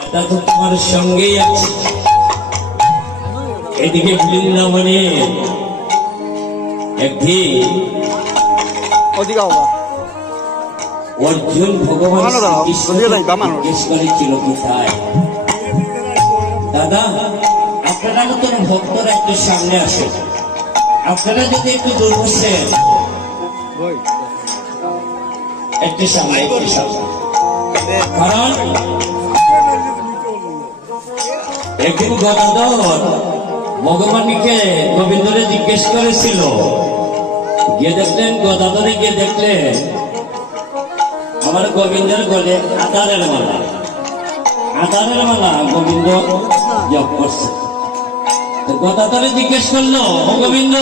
তা তো তোমার সঙ্গেই আছে। এদিকে বৃন্দাবনে একদিন অর্জুন ভগবান জিজ্ঞেস করেছিল কোথায় দাদা আপনারা নতুন ভক্তরা একটু সামনে আসে, আপনারা যদি একটু দূর বসেন একটু সামনে, কারণ একদিন গদাধর ভগবানকে গোবিন্দরে জিজ্ঞেস করেছিল, গিয়ে দেখলেন গদাধরে গিয়ে দেখলেন আমার গোবিন্দের গলে আদারের মালা গোবিন্দ জপ করছে। গদাধরে জিজ্ঞেস করলো, ও গোবিন্দ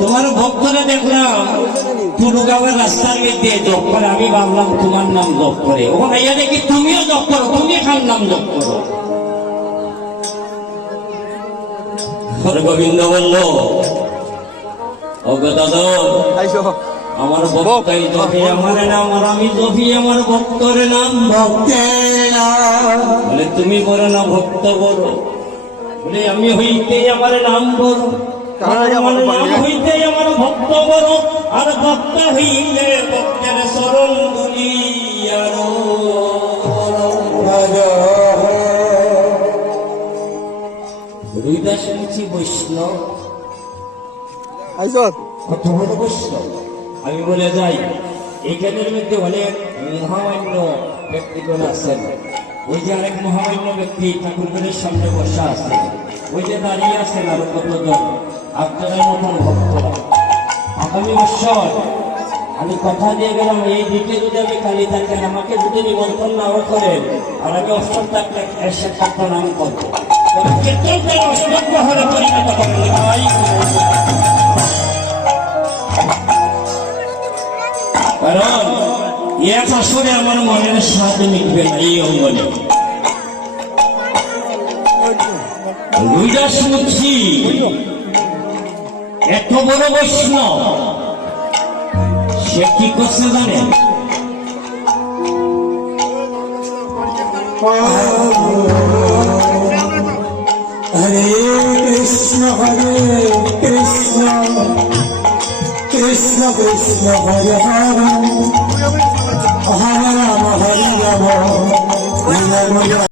তোমার ভক্তরা দেখলাম পুরুগাঁওয়ের রাস্তার মধ্যে জপ করে, আমি ভাবলাম তোমার নাম জপ করে, ও ভাইয়া দেখি তুমিও জপ করো, তুমি খান নাম জপ করো। গোবিন্দ বলল, ও গদাধর আমার ভক্তই জপি আমার নাম, আর আমি জপি আমার ভক্তর নাম। বলে তুমি বলো না ভক্ত বলো, বলে আমি হইতেই আমার নাম বলো, আমার নাম হইতেই আমার ভক্ত বলো, আর ভক্ত হইলে ভক্তের শরণ বলি। দুইটা শুনছি বৈষ্ণব, কত বড় বৈষ্ণব। আমি বলে যাই এখানের মধ্যে অনেক মহামান্য ব্যক্তিগণ আছেন, ওই যে আরেক মহামান্য ব্যক্তি ঠাকুরের সামনে বসা আছে, ওই যে দাঁড়িয়ে আছেন আরো কতজন আপনাদের মতন ভক্তরা। আগামী বছর আমি কথা দিয়ে গেলাম এই দিকে যদি আমি কালী থাকেন, আমাকে যদি নিমন্ত্রণ নাও করেন, আর আমি অষ্টম থাকলে এসে থাকতে নাম করবো, পরিণত করেন ভাই। কারণ এক আসরে আমার মনের স্বাদ মিটবে না এই অঙ্গনে। দুইটা শুনছি এত বড় বৈষ্ণব, সে কি করছে জানেন? হরে কৃষ্ণ কৃষ্ণ কৃষ্ণ হরে হরে, হরে রাম হরে রাম।